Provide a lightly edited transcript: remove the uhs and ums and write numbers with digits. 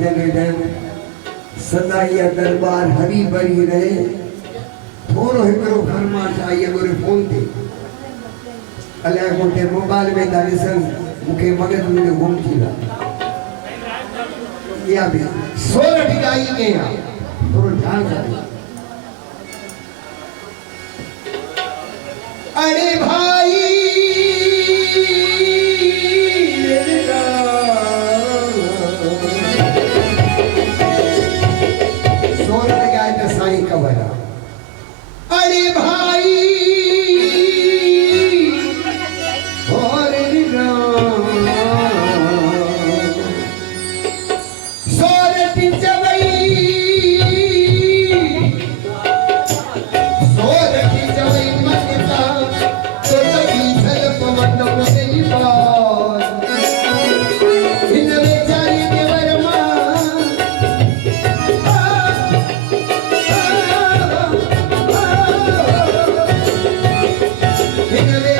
जने टाइम सदा ये दरबार हरी भरी रहे थोरो हिकड़ो फरमाश आई मोरे फोन ते अले मोटे मोबाइल में दारिसन मुके मगज में घूम थी या भी सोरठ गाई के थोरो ध्यान कर अरे भाई सोरठ गाय तो साईं कबर अरे भाई Hey,